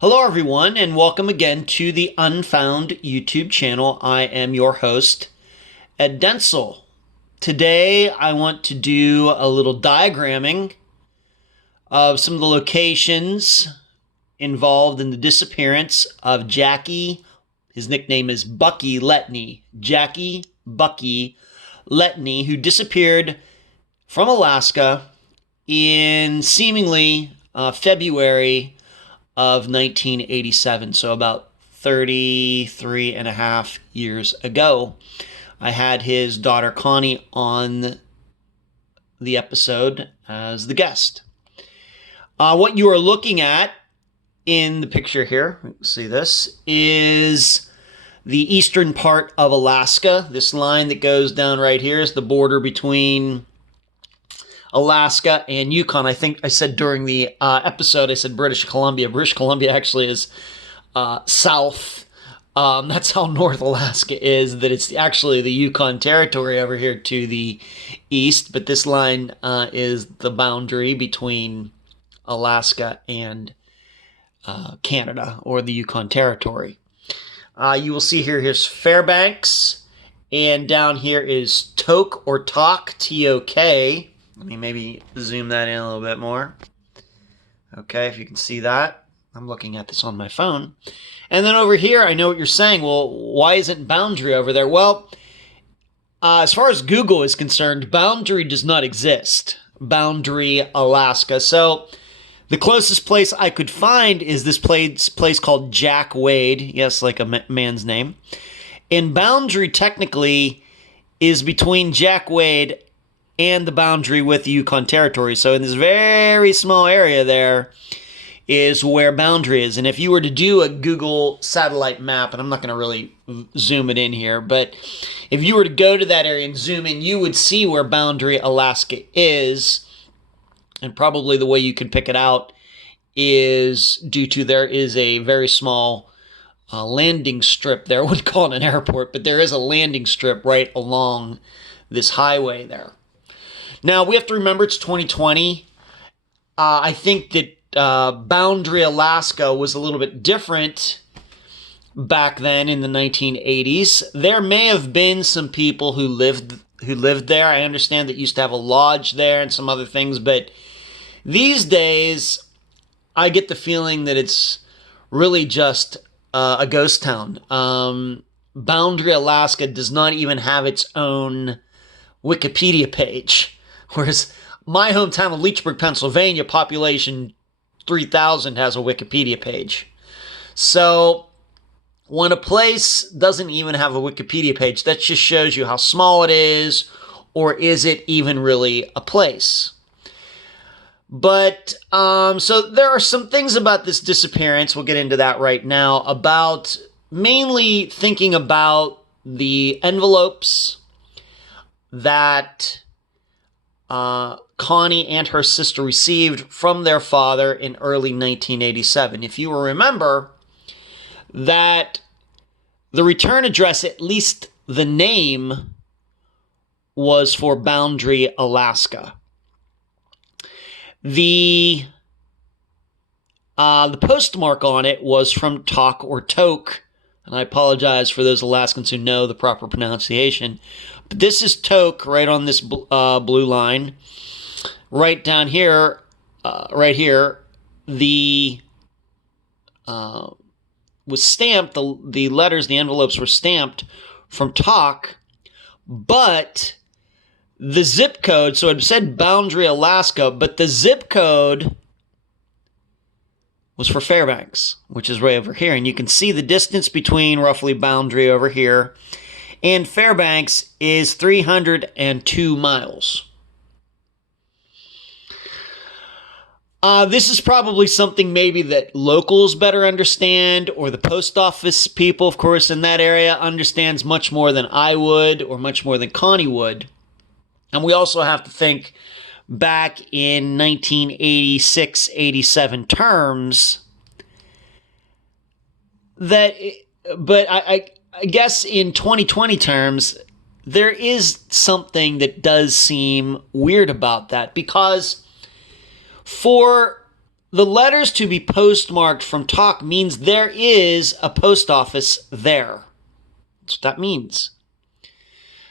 Hello, everyone, and welcome again to the Unfound YouTube channel. I am your host, Ed Densel. Today, I want to do a little diagramming of some of the locations involved in the disappearance of Jackie. His nickname is Bucky Letney. Jackie Bucky Letney, who disappeared from Alaska in seemingly February of 1987, so about 33 and a half years ago. I had his daughter Connie on the episode as the guest. What you are looking at in the picture here, see this, is the eastern part of Alaska. This line that goes down right here is the border between Alaska and Yukon. I think I said during the episode, I said British Columbia. British Columbia actually is south. That's how North Alaska is, that it's actually the Yukon Territory over here to the east. But this line is the boundary between Alaska and Canada, or the Yukon Territory. You will see here's Fairbanks, and down here is Tok or Tok, T-O-K. Let me maybe zoom that in a little bit more. Okay, if you can see that. I'm looking at this on my phone. And then over here, I know what you're saying. Well, why isn't Boundary over there? Well, as far as Google is concerned, Boundary does not exist. Boundary, Alaska. So the closest place I could find is this place called Jack Wade. Yes, like a man's name. And Boundary technically is between Jack Wade and the boundary with the Yukon Territory. So in this very small area there is where Boundary is. And if you were to do a Google satellite map, and I'm not going to really zoom it in here, but if you were to go to that area and zoom in, you would see where Boundary, Alaska is. And probably the way you can pick it out is due to there is a very small landing strip there. I wouldn't call it an airport, but there is a landing strip right along this highway there. Now, we have to remember it's 2020. I think that Boundary, Alaska was a little bit different back then in the 1980s. There may have been some people who lived there. I understand that used to have a lodge there and some other things, but these days, I get the feeling that it's really just a ghost town. Boundary, Alaska does not even have its own Wikipedia page. Whereas my hometown of Leechburg, Pennsylvania, population 3,000, has a Wikipedia page. So when a place doesn't even have a Wikipedia page, that just shows you how small it is, or is it even really a place? But, so there are some things about this disappearance, we'll get into that right now, about mainly thinking about the envelopes that Connie and her sister received from their father in early 1987. If you will remember that the return address, at least the name, was for Boundary, Alaska. The postmark on it was from Tok or Tok, and I apologize for those Alaskans who know the proper pronunciation. But this is Tok right on this blue line. Right down here, right here, the was stamped. The letters, the envelopes were stamped from Tok, but the zip code. So it said Boundary, Alaska, but the zip code was for Fairbanks, which is right over here, and you can see the distance between roughly Boundary over here and Fairbanks is 302 miles. This is probably something maybe that locals better understand, or the post office people, of course, in that area understands much more than I would, or much more than Connie would. And we also have to think back in 1986, 87 terms that, but I guess in 2020 terms, there is something that does seem weird about that, because for The letters to be postmarked from Talk means there is a post office there. That's what that means.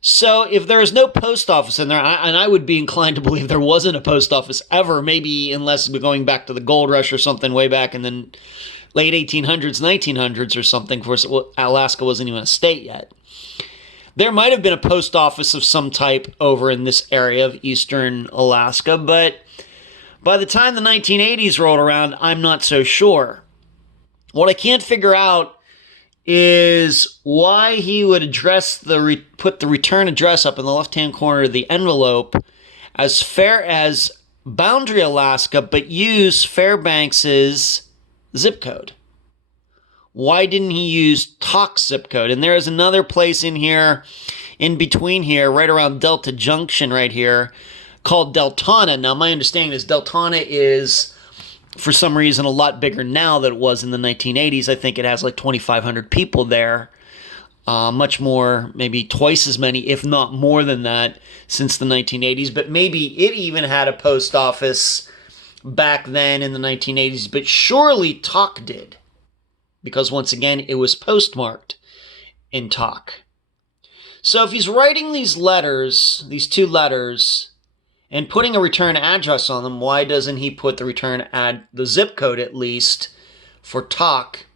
So if there is no post office in there, and I would be inclined to believe there wasn't a post office ever, maybe unless we're going back to the gold rush or something way back in the late 1800s, 1900s or something. Of course, Alaska wasn't even a state yet. There might have been a post office of some type over in this area of eastern Alaska, but by the time the 1980s rolled around, I'm not so sure. What I can't figure out is why he would put the return address up in the left-hand corner of the envelope as fair as Boundary, Alaska, but use Fairbanks's zip code. Why didn't he use Talk's zip code? And there is another place in here, in between here, right around Delta Junction right here, called Deltona. Now, my understanding is Deltona is, for some reason, a lot bigger now than it was in the 1980s. I think it has like 2,500 people there. Much more, maybe twice as many, if not more than that, since the 1980s. But maybe it even had a post office back then in the 1980s. But surely Talk did. Because once again, it was postmarked in Talk. So if he's writing these letters, these two letters, and putting a return address on them, why doesn't he put the zip code at least for Talk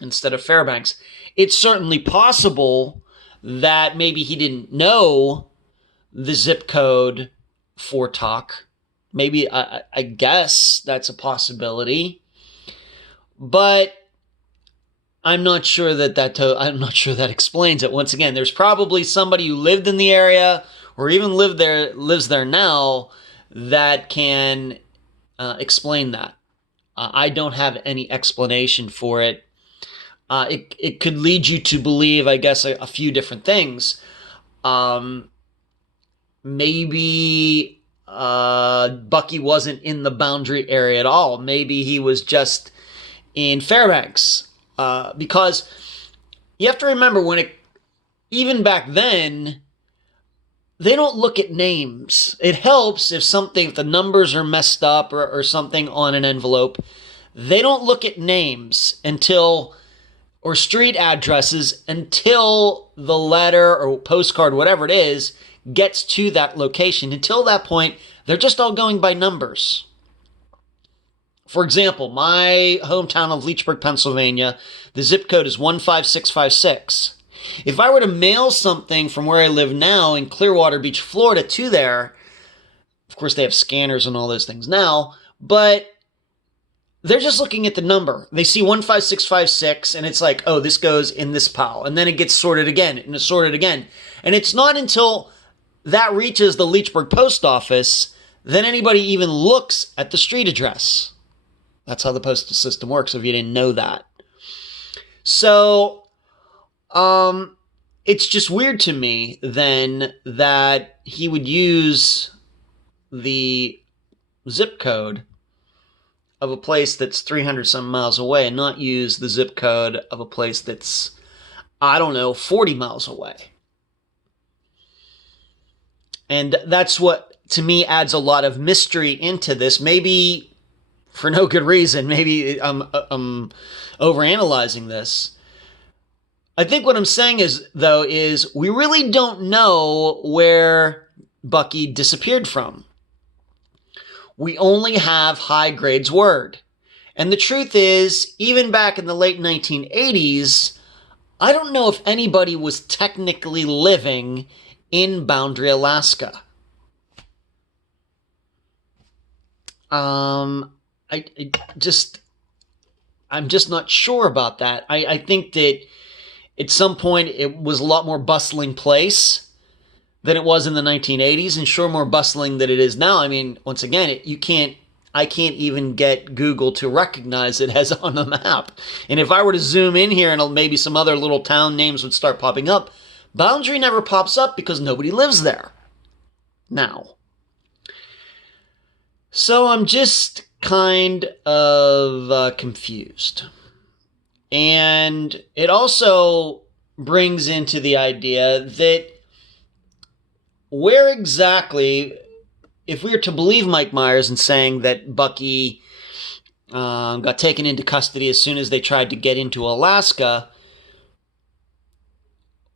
instead of Fairbanks? It's certainly possible that maybe he didn't know the zip code for Talk. Maybe, I guess that's a possibility. But I'm not sure that explains it. Once again, there's probably somebody who lived in the area or even lives there now that can explain that. I don't have any explanation for it. It could lead you to believe, I guess, a few different things. Maybe Bucky wasn't in the Boundary area at all. Maybe he was just in Fairbanks. Because you have to remember, even back then, they don't look at names. It helps if the numbers are messed up or something on an envelope. They don't look at names or street addresses until the letter or postcard, whatever it is, gets to that location. Until that point, they're just all going by numbers. For example, my hometown of Leechburg, Pennsylvania, the zip code is 15656. If I were to mail something from where I live now in Clearwater Beach, Florida to there, of course they have scanners and all those things now, but they're just looking at the number. They see 15656 and it's like, oh, this goes in this pile. And then it gets sorted again and it's sorted again. And it's not until that reaches the Leechburg post office that anybody even looks at the street address. That's how the postal system works, if you didn't know that. So, it's just weird to me, then, that he would use the zip code of a place that's 300-some miles away and not use the zip code of a place that's, 40 miles away. And that's what, to me, adds a lot of mystery into this. Maybe for no good reason. Maybe I'm overanalyzing this. I think what I'm saying is we really don't know where Bucky disappeared from. We only have High Grade's word. And the truth is, even back in the late 1980s, I don't know if anybody was technically living in Boundary, Alaska. I'm just not sure about that. I think that at some point it was a lot more bustling place than it was in the 1980s, and sure more bustling than it is now. I mean, once again, I can't even get Google to recognize it as on the map. And if I were to zoom in here and maybe some other little town names would start popping up, Boundary never pops up because nobody lives there now. So I'm just kind of confused. And it also brings into the idea that where exactly, if we are to believe Mike Myers in saying that Bucky got taken into custody as soon as they tried to get into Alaska.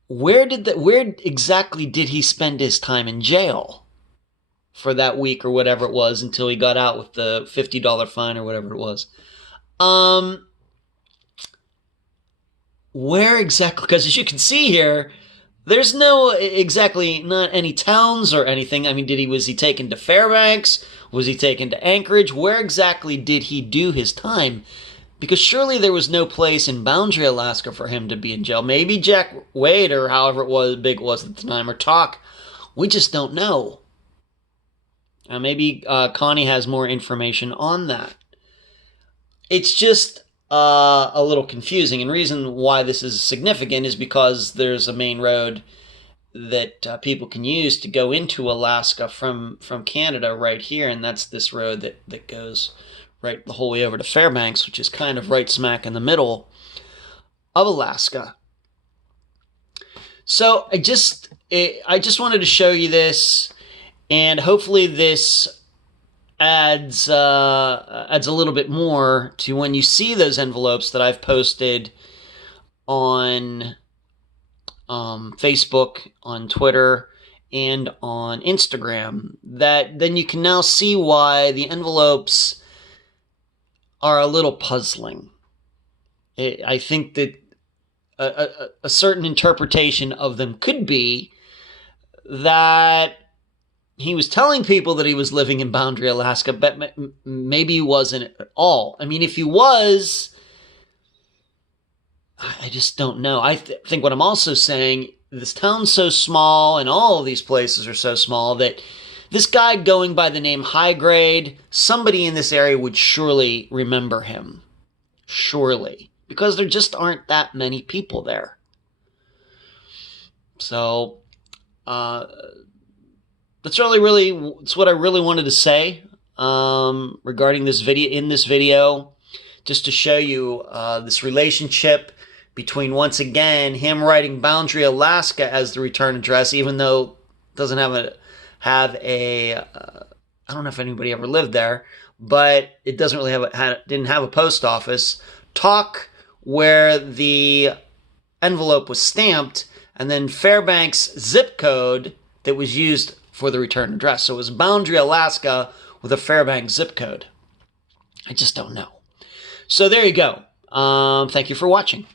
Where exactly did he spend his time in jail for that week or whatever it was until he got out with the $50 fine or whatever it was? Where exactly? Because as you can see here, there's not any towns or anything. I mean, was he taken to Fairbanks? Was he taken to Anchorage? Where exactly did he do his time? Because surely there was no place in Boundary, Alaska for him to be in jail. Maybe Jack Wade or however big it was at the time, or Talk. We just don't know. Maybe Connie has more information on that. It's just a little confusing. And the reason why this is significant is because there's a main road that people can use to go into Alaska from Canada right here. And that's this road that goes right the whole way over to Fairbanks, which is kind of right smack in the middle of Alaska. So I just wanted to show you this, and hopefully this adds a little bit more to when you see those envelopes that I've posted on Facebook, on Twitter, and on Instagram. That then you can now see why the envelopes are a little puzzling. I think that a certain interpretation of them could be that he was telling people that he was living in Boundary, Alaska, but maybe he wasn't at all. I mean, if he was, I just don't know. I think what I'm also saying, this town's so small and all of these places are so small that this guy going by the name High Grade, somebody in this area would surely remember him. Surely. Because there just aren't that many people there. So, that's what I really wanted to say regarding this video. In this video, just to show you this relationship between, once again, him writing Boundary, Alaska as the return address, even though it doesn't have a I don't know if anybody ever lived there, but it doesn't really didn't have a post office. Talk, where the envelope was stamped, and then Fairbanks zip code that was used for the return address. So it was Boundary, Alaska with a Fairbanks zip code. I just don't know. So there you go. Thank you for watching.